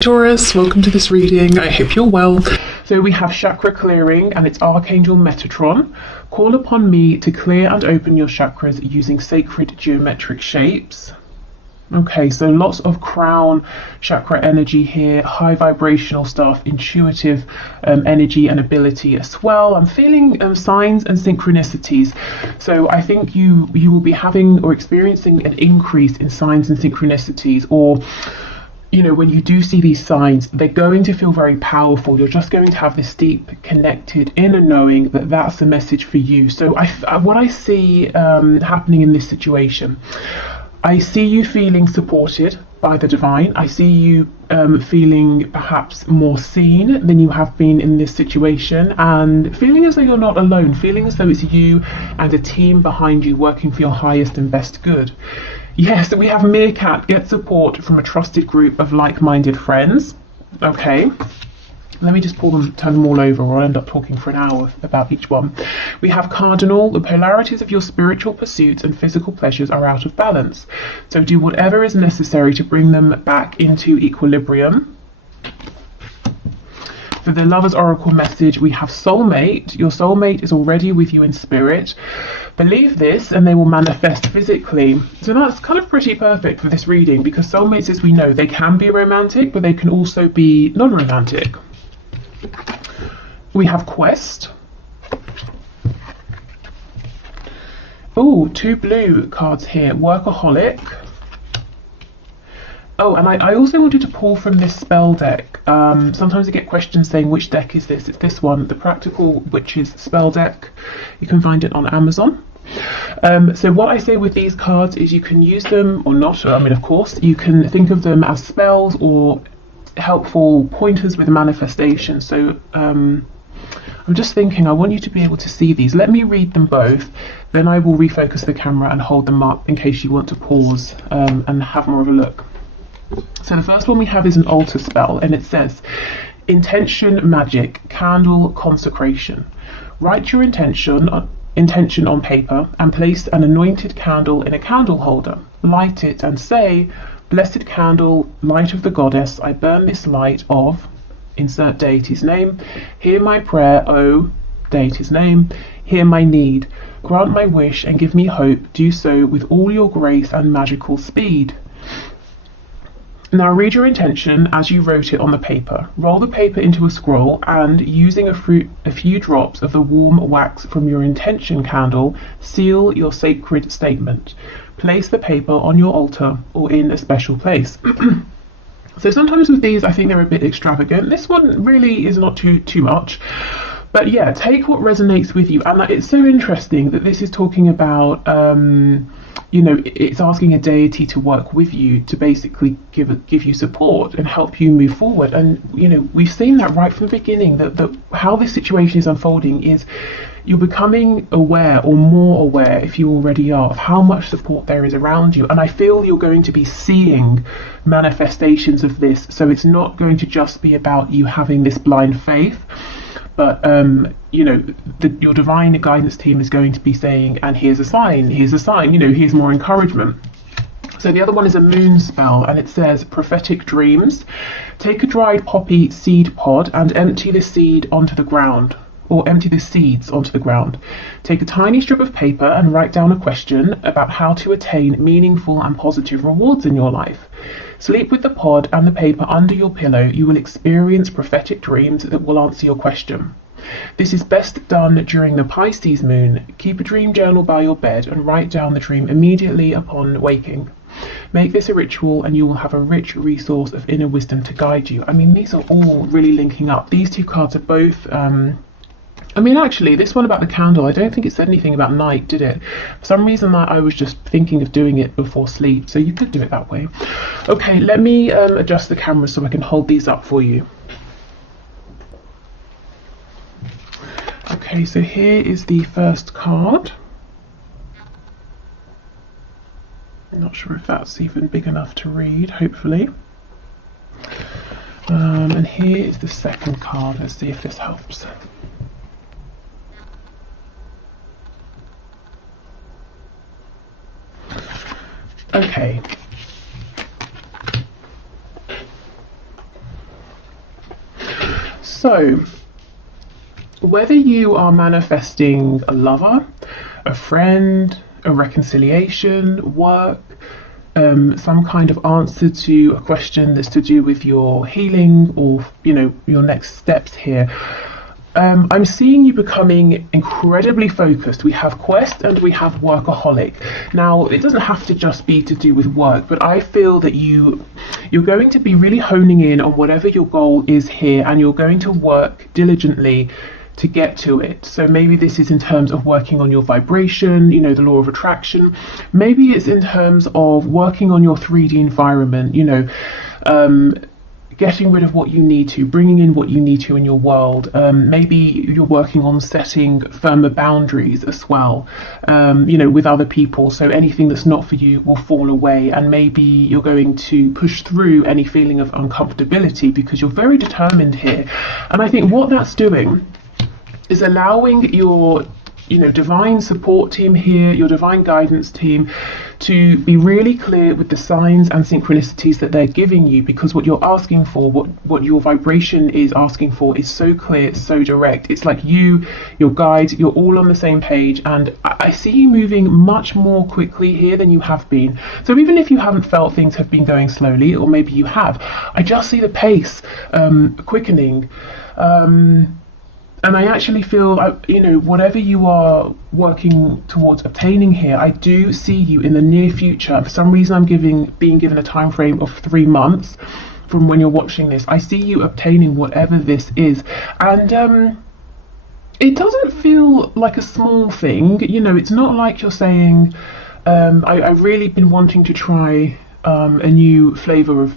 Taurus, welcome to this reading. I hope you're well. So we have chakra clearing and it's Archangel Metatron. Call upon me to clear and open your chakras using sacred geometric shapes. Okay, so lots of crown chakra energy here, high vibrational stuff, intuitive energy and ability as well. I'm feeling signs and synchronicities. So I think you will be having or experiencing an increase in signs and synchronicities, or you know, when you do see these signs, they're going to feel very powerful. You're just going to have this deep, connected inner knowing that that's the message for you. So what I see happening in this situation, I see you feeling supported by the divine. I see you feeling perhaps more seen than you have been in this situation, and feeling as though you're not alone, feeling as though it's you and a team behind you working for your highest and best good. Yes, we have Meerkat, get support from a trusted group of like-minded friends. Okay, let me just turn them all over, or I'll end up talking for an hour about each one. We have Cardinal, the polarities of your spiritual pursuits and physical pleasures are out of balance. So do whatever is necessary to bring them back into equilibrium. For the Lover's Oracle message, we have Soulmate. Your soulmate is already with you in spirit. Believe this and they will manifest physically. So that's kind of pretty perfect for this reading, because soulmates, as we know, they can be romantic, but they can also be non-romantic. We have Quest. Oh, 2 blue cards here. Workaholic. Oh, and I also wanted to pull from this spell deck. Sometimes I get questions saying, which deck is this? It's this one, the Practical Witches spell deck. You can find it on Amazon. So what I say with these cards is you can use them or not. I mean, of course, you can think of them as spells or helpful pointers with manifestation. So I'm just thinking, I want you to be able to see these. Let me read them both, then I will refocus the camera and hold them up in case you want to pause and have more of a look. So the first one we have is an altar spell, and it says, Intention Magic, Candle Consecration. Write your intention on paper and place an anointed candle in a candle holder. Light it and say, Blessed candle, light of the goddess, I burn this light of, insert deity's name, hear my prayer, O deity's name, hear my need, grant my wish and give me hope, do so with all your grace and magical speed. Now read your intention as you wrote it on the paper. Roll the paper into a scroll and, using a few drops of the warm wax from your intention candle, seal your sacred statement. Place the paper on your altar or in a special place. So sometimes with these, I think they're a bit extravagant. This one really is not too much. But yeah, take what resonates with you. And it's so interesting that this is talking about, you know, it's asking a deity to work with you to basically give you support and help you move forward. And, you know, we've seen that right from the beginning, that how this situation is unfolding is you're becoming aware, or more aware if you already are, of how much support there is around you. And I feel you're going to be seeing manifestations of this. So it's not going to just be about you having this blind faith, but you know, your divine guidance team is going to be saying, and here's a sign, you know, here's more encouragement. So the other one is a moon spell, and it says prophetic dreams. Take a dried poppy seed pod and empty the seed onto the ground, or empty the seeds onto the ground. Take a tiny strip of paper and write down a question about how to attain meaningful and positive rewards in your life. Sleep with the pod and the paper under your pillow. You will experience prophetic dreams that will answer your question. This is best done during the Pisces moon. Keep a dream journal by your bed and write down the dream immediately upon waking. Make this a ritual and you will have a rich resource of inner wisdom to guide you. I mean, these are all really linking up. These two cards are both I mean, actually, this one about the candle, I don't think it said anything about night, did it? For some reason, I was just thinking of doing it before sleep, so you could do it that way. Okay, let me adjust the camera so I can hold these up for you. Okay, so here is the first card. I'm not sure if that's even big enough to read, hopefully. And here is the second card. Let's see if this helps. Okay. So, whether you are manifesting a lover, a friend, a reconciliation, work, some kind of answer to a question that's to do with your healing or, you know, your next steps here, I'm seeing you becoming incredibly focused. We have quest and we have workaholic. Now, it doesn't have to just be to do with work, but I feel that you're going to be really honing in on whatever your goal is here, and you're going to work diligently to get to it. So maybe this is in terms of working on your vibration, you know, the law of attraction. Maybe it's in terms of working on your 3D environment, you know, getting rid of what you need to, bringing in what you need to in your world. Maybe you're working on setting firmer boundaries as well, you know, with other people. So anything that's not for you will fall away, and maybe you're going to push through any feeling of uncomfortability because you're very determined here. And I think what that's doing is allowing your, you know, divine support team here, your divine guidance team, to be really clear with the signs and synchronicities that they're giving you, because what you're asking for, what your vibration is asking for, is so clear, so direct. It's like you, your guides, you're all on the same page, and I see you moving much more quickly here than you have been. So even if you haven't felt things have been going slowly, or maybe you have, I just see the pace quickening. And I actually feel, you know, whatever you are working towards obtaining here, I do see you in the near future. For some reason, I'm being given a time frame of 3 months from when you're watching this. I see you obtaining whatever this is. And it doesn't feel like a small thing. You know, it's not like you're saying, I've really been wanting to try a new flavour of,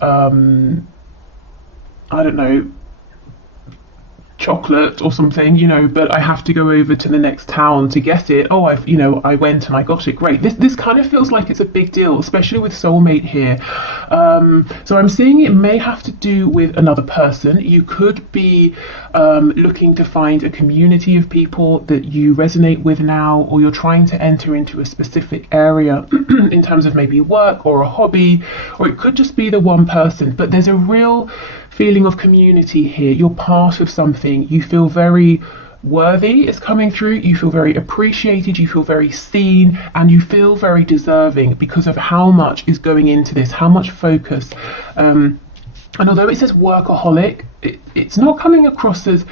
I don't know, chocolate or something, you know, but I have to go over to the next town to get it. Oh, I went and I got it. Great. This kind of feels like it's a big deal, especially with soulmate here. So I'm seeing it may have to do with another person. You could be looking to find a community of people that you resonate with now, or you're trying to enter into a specific area in terms of maybe work or a hobby, or it could just be the one person, but there's a real feeling of community here. You're part of something. You feel very worthy is coming through. You feel very appreciated. You feel very seen, and you feel very deserving because of how much is going into this, how much focus. And although it says workaholic, it's not coming across as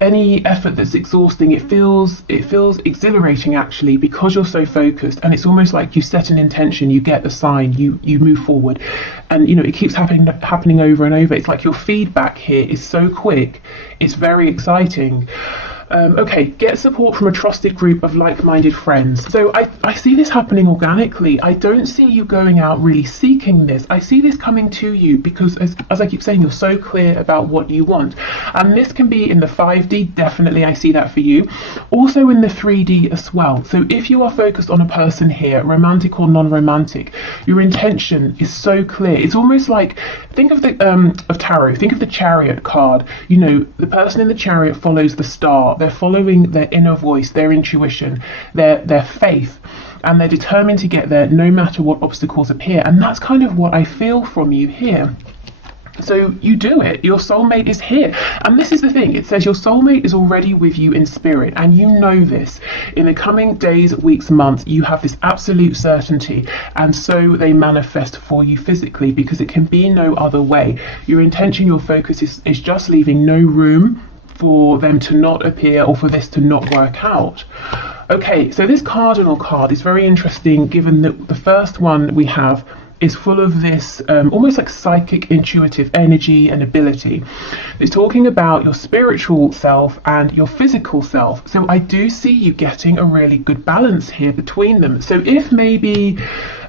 any effort that's exhausting. It feels exhilarating actually, because you're so focused, and it's almost like you set an intention, you get the sign, you move forward, and you know it keeps happening over and over. It's like your feedback here is so quick, it's very exciting. Okay, get support from a trusted group of like-minded friends. So I see this happening organically. I don't see you going out really seeking this. I see this coming to you because, as I keep saying, you're so clear about what you want. And this can be in the 5D, definitely I see that for you. Also in the 3D as well. So if you are focused on a person here, romantic or non-romantic, your intention is so clear. It's almost like, think of the of tarot, think of the Chariot card. You know, the person in the Chariot follows the star. They're following their inner voice, their intuition, their faith, and they're determined to get there no matter what obstacles appear. And that's kind of what I feel from you here. So you do it. Your soulmate is here. And this is the thing. It says your soulmate is already with you in spirit. And you know this. In the coming days, weeks, months, you have this absolute certainty. And so they manifest for you physically, because it can be no other way. Your intention, your focus is just leaving no room for them to not appear or for this to not work out. Okay, so this cardinal card is very interesting, given that the first one we have is full of this almost like psychic, intuitive energy and ability. It's talking about your spiritual self and your physical self. So I do see you getting a really good balance here between them. So if maybe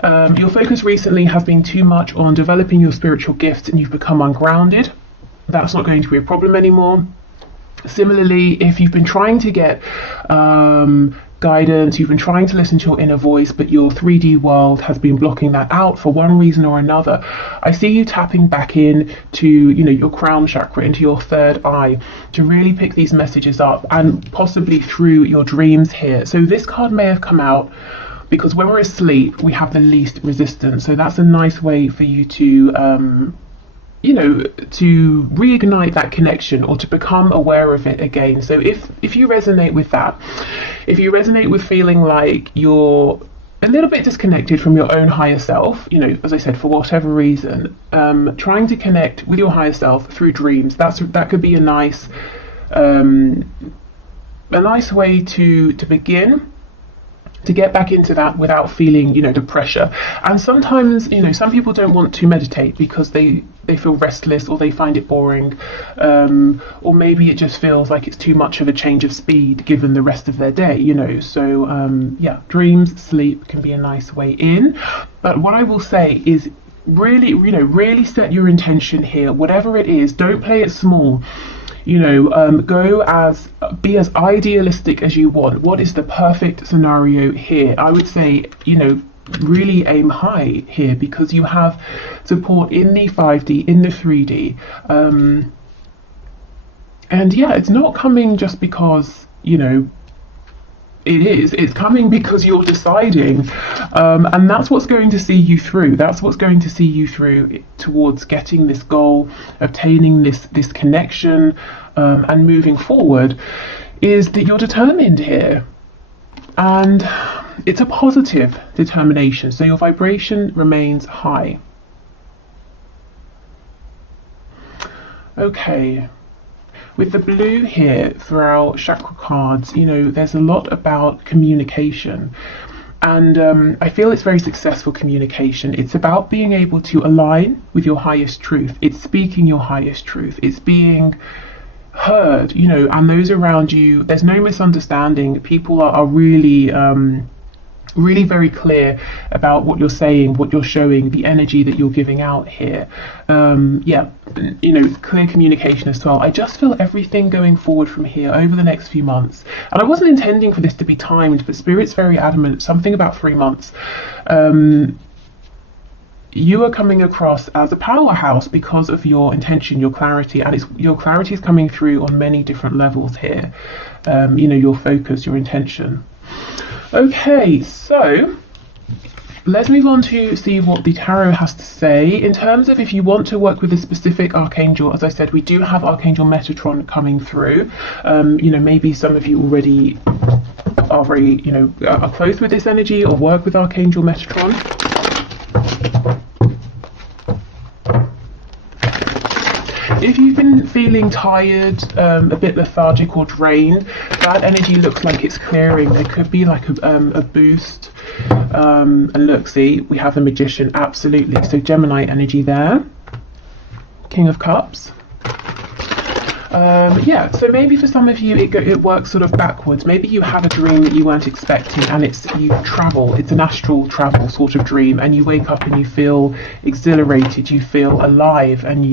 your focus recently has been too much on developing your spiritual gifts and you've become ungrounded, that's not going to be a problem anymore. Similarly, if you've been trying to get guidance, you've been trying to listen to your inner voice, but your 3D world has been blocking that out for one reason or another, I see you tapping back in to, you know, your crown chakra, into your third eye, to really pick these messages up, and possibly through your dreams here. So this card may have come out because when we're asleep, we have the least resistance. So that's a nice way for you to you know, to reignite that connection or to become aware of it again. So if you resonate with that, if you resonate with feeling like you're a little bit disconnected from your own higher self, you know, as I said, for whatever reason, trying to connect with your higher self through dreams, that could be a nice way to begin to get back into that without feeling, you know, the pressure. And sometimes, you know, some people don't want to meditate because they feel restless, or they find it boring, or maybe it just feels like it's too much of a change of speed given the rest of their day, you know. So yeah, dreams, sleep can be a nice way in. But what I will say is really, you know, really set your intention here, whatever it is. Don't play it small. You know, be as idealistic as you want. What is the perfect scenario here? I would say, you know, really aim high here, because you have support in the 5D, in the 3D. And yeah, it's not coming just because, you know, it's coming because you're deciding, and that's what's going to see you through. That's what's going to see you through towards getting this goal, obtaining this connection, and moving forward, is that you're determined here, and it's a positive determination. So your vibration remains high. Okay. With the blue here for our chakra cards, you know, there's a lot about communication. And I feel it's very successful communication. It's about being able to align with your highest truth. It's speaking your highest truth. It's being heard, you know, and those around you, there's no misunderstanding. People are really really very clear about what you're saying, what you're showing, the energy that you're giving out here. Yeah, you know, clear communication as well. I just feel everything going forward from here over the next few months, and I wasn't intending for this to be timed, but Spirit's very adamant, something about 3 months. You are coming across as a powerhouse because of your intention, your clarity, and your clarity is coming through on many different levels here. You know, your focus, your intention. Okay, so let's move on to see what the tarot has to say. In terms of if you want to work with a specific archangel, as I said, we do have Archangel Metatron coming through. You know, maybe some of you already are very, you know, are close with this energy or work with Archangel Metatron. If you've been feeling tired, a bit lethargic or drained, that energy looks like it's clearing. There could be like a boost. And look, see, we have the Magician, absolutely. So Gemini energy there. King of Cups. Yeah, so maybe for some of you it works sort of backwards. Maybe you have a dream that you weren't expecting, and you travel. It's an astral travel sort of dream, and you wake up and you feel exhilarated, you feel alive, and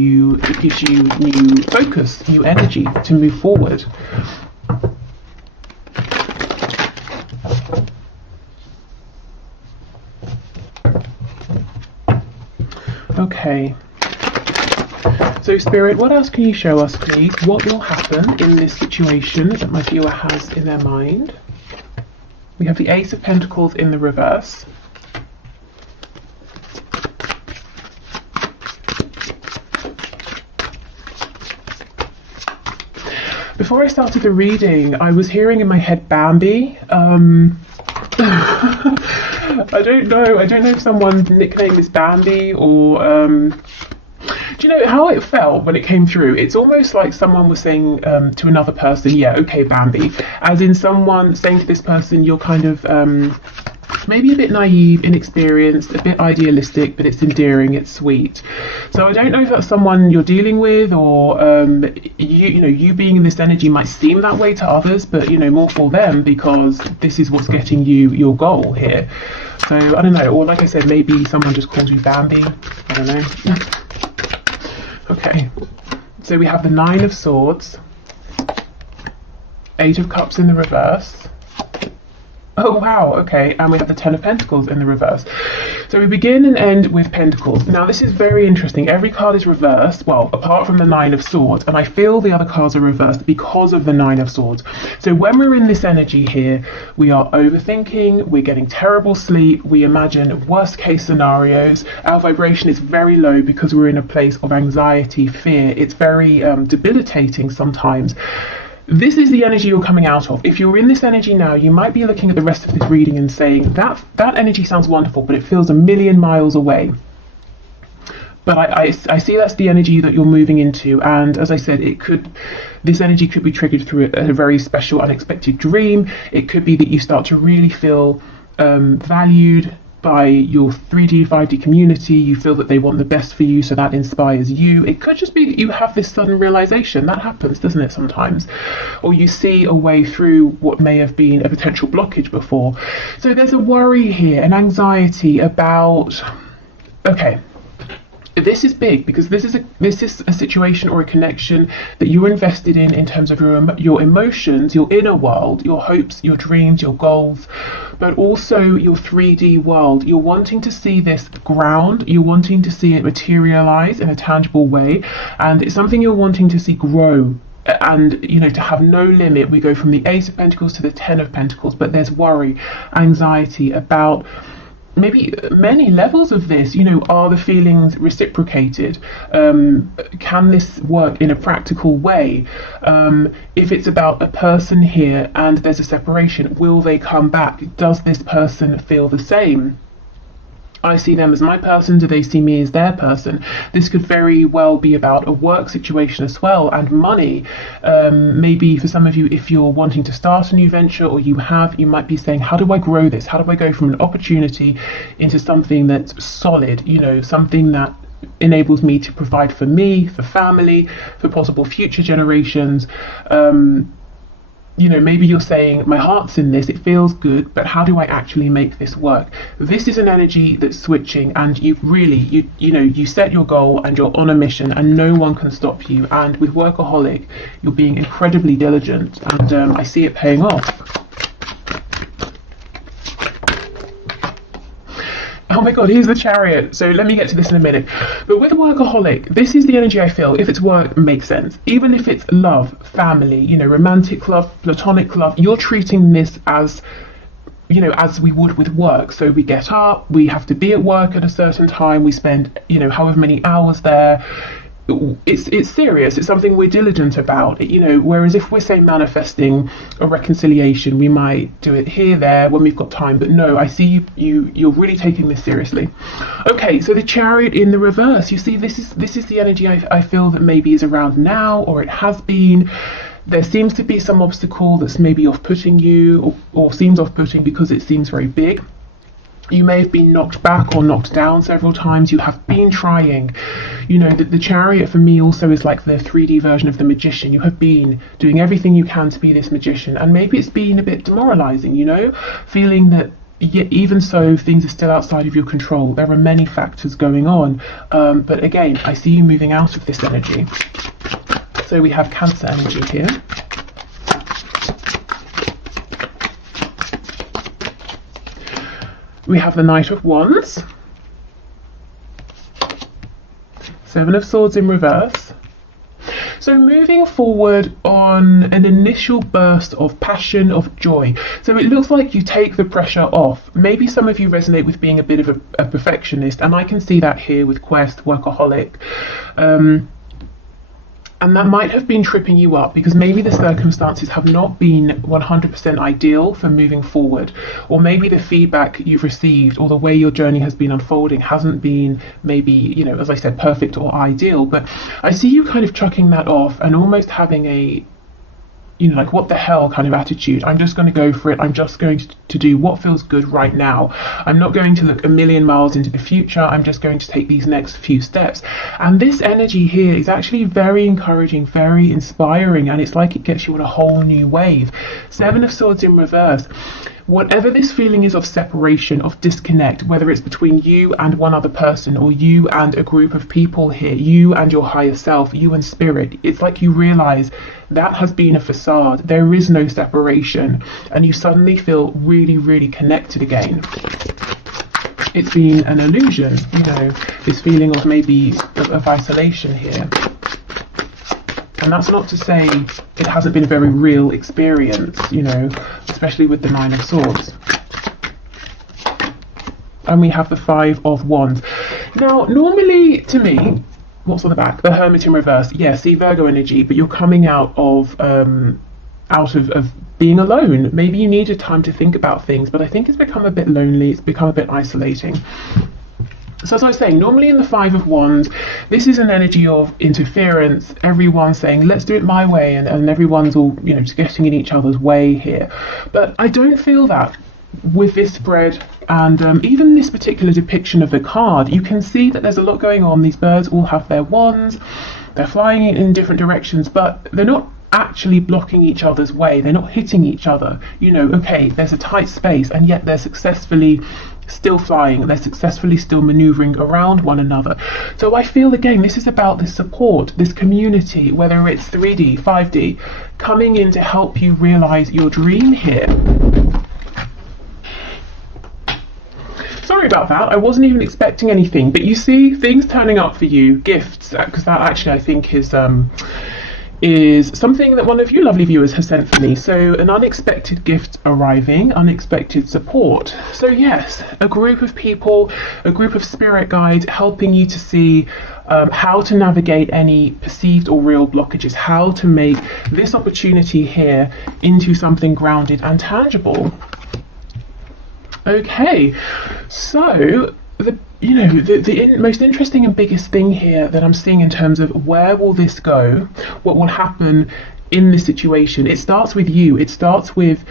it gives you new focus, new energy to move forward. Okay. So Spirit, what else can you show us, please? What will happen in this situation that my viewer has in their mind? We have the Ace of Pentacles in the reverse. Before I started the reading, I was hearing in my head Bambi. I don't know if someone's nickname is Bambi or... Do you know how it felt when it came through? It's almost like someone was saying to another person, yeah, okay, Bambi. As in someone saying to this person, you're kind of maybe a bit naive, inexperienced, a bit idealistic, but it's endearing, it's sweet. So I don't know if that's someone you're dealing with, or you being in this energy might seem that way to others, but you know, more for them, because this is what's getting you your goal here. So I don't know, or like I said, maybe someone just calls you Bambi. I don't know. Okay, so we have the Nine of Swords, Eight of Cups in the reverse. Oh wow, okay, and we have the Ten of Pentacles in the reverse. So we begin and end with Pentacles. Now this is very interesting. Every card is reversed, well, apart from the Nine of Swords, and I feel the other cards are reversed because of the Nine of Swords. So when we're in this energy here, we are overthinking, we're getting terrible sleep, we imagine worst case scenarios, our vibration is very low because we're in a place of anxiety, fear. It's very debilitating sometimes. This is the energy you're coming out of. If you're in this energy now, you might be looking at the rest of this reading and saying, that energy sounds wonderful, but it feels a million miles away. But I see that's the energy that you're moving into. And as I said, this energy could be triggered through a very special, unexpected dream. It could be that you start to really feel valued by your 3D, 5D community. You feel that they want the best for you, so that inspires you. It could just be that you have this sudden realization. That happens, doesn't it, sometimes? Or you see a way through what may have been a potential blockage before. So there's a worry here, an anxiety about, okay, this is big because this is a situation or a connection that you're invested in terms of your emotions, your inner world, your hopes, your dreams, your goals, but also your 3D world. You're wanting to see this ground, you're wanting to see it materialize in a tangible way, and it's something you're wanting to see grow. And to have no limit. We go from the Ace of Pentacles to the Ten of Pentacles, but there's worry, anxiety about maybe many levels of this. Are the feelings reciprocated? Can this work in a practical way? If it's about a person here and there's a separation, will they come back? Does this person feel the same? I see them as my person, do they see me as their person? This could very well be about a work situation as well, and money. Maybe for some of you, if you're wanting to start a new venture, or you might be saying, how do I grow this? How do I go from an opportunity into something that's solid, something that enables me to provide for me, for family, for possible future generations? Maybe you're saying, my heart's in this, it feels good, but how do I actually make this work? This is an energy that's switching, and you set your goal and you're on a mission and no one can stop you. And with Workaholic, you're being incredibly diligent, and I see it paying off. Oh my God, here's the Chariot. So let me get to this in a minute. But with Workaholic, this is the energy I feel. If it's work, it makes sense. Even if it's love, family, romantic love, platonic love, you're treating this as, as we would with work. So we get up, we have to be at work at a certain time, we spend, however many hours there. It's serious. It's something we're diligent about, whereas if we're, say, manifesting a reconciliation, we might do it here, there, when we've got time. But no, I see you're really taking this seriously. Okay, so the Chariot in the reverse, you see, this is the energy I feel that maybe is around now, or it has been. There seems to be some obstacle that's maybe off-putting you, or seems off-putting because it seems very big. You may have been knocked back or knocked down several times. You have been trying. The Chariot for me also is like the 3D version of the Magician. You have been doing everything you can to be this magician, and maybe it's been a bit demoralizing, feeling that even so things are still outside of your control. There are many factors going on, but again, I see you moving out of this energy. So we have Cancer energy here. We have the Knight of Wands, Seven of Swords in reverse. So moving forward on an initial burst of passion, of joy. So it looks like you take the pressure off. Maybe some of you resonate with being a bit of a perfectionist, and I can see that here with Quest, Workaholic. And that might have been tripping you up because maybe the circumstances have not been 100% ideal for moving forward, or maybe the feedback you've received or the way your journey has been unfolding hasn't been maybe, as I said, perfect or ideal. But I see you kind of chucking that off and almost having a like, what the hell kind of attitude. I'm just going to go for it. I'm just going to do what feels good right now. I'm not going to look a million miles into the future. I'm just going to take these next few steps. And this energy here is actually very encouraging, very inspiring, and it's like it gets you on a whole new wave. Seven of Swords in reverse. Whatever this feeling is of separation, of disconnect, whether it's between you and one other person, or you and a group of people here, you and your higher self, you and spirit, it's like you realize that has been a facade. There is no separation, and you suddenly feel really, really connected again. it's been an illusion, you know, this feeling of maybe of isolation here. And that's not to say it hasn't been a very real experience, you know, especially with the Nine of Swords. And we have the Five of Wands. Now, normally, to me, what's on the back? The Hermit in reverse. Yeah, see, Virgo energy, but you're coming out of being alone. Maybe you needed time to think about things, but I think it's become a bit lonely. It's become a bit isolating. So as I was saying, normally in the Five of Wands, this is an energy of interference, everyone saying, let's do it my way, and everyone's all, you know, just getting in each other's way here. But I don't feel that with this spread, and even this particular depiction of the card. You can see that there's a lot going on. These birds all have their wands, they're flying in different directions, but they're not actually blocking each other's way, they're not hitting each other. You know, okay, there's a tight space, and yet they're successfully still flying, they're successfully still maneuvering around one another. So I feel, again, this is about this support, this community, whether it's 3D, 5D, coming in to help you realize your dream here. Sorry about that, I wasn't even expecting anything, but you see things turning up for you, gifts, because that actually I think is something that one of you lovely viewers has sent for me. So an unexpected gift arriving, unexpected support. So yes, a group of people, a group of spirit guides helping you to see how to navigate any perceived or real blockages, how to make this opportunity here into something grounded and tangible. Okay, so the most interesting and biggest thing here that I'm seeing in terms of where will this go, what will happen in this situation, it starts with you. It starts with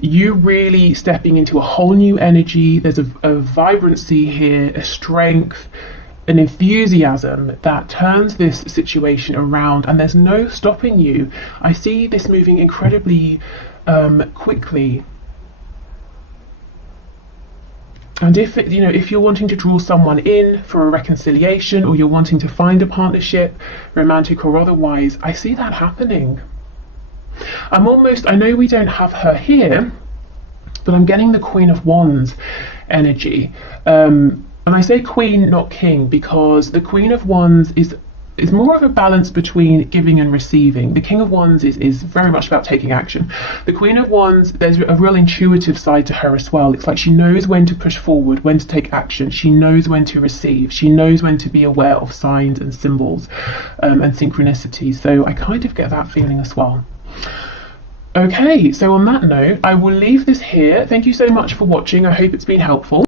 you really stepping into a whole new energy. There's a vibrancy here, a strength, an enthusiasm that turns this situation around, and there's no stopping you. I see this moving incredibly quickly. And if you're wanting to draw someone in for a reconciliation, or you're wanting to find a partnership, romantic or otherwise, I see that happening. I know we don't have her here, but I'm getting the Queen of Wands energy. And I say queen, not king, because the Queen of Wands is more of a balance between giving and receiving. The King of Wands is very much about taking action. The Queen of Wands, there's a real intuitive side to her as well. It's like she knows when to push forward, when to take action. She knows when to receive. She knows when to be aware of signs and symbols and synchronicities. So I kind of get that feeling as well. Okay, so on that note, I will leave this here. Thank you so much for watching. I hope it's been helpful.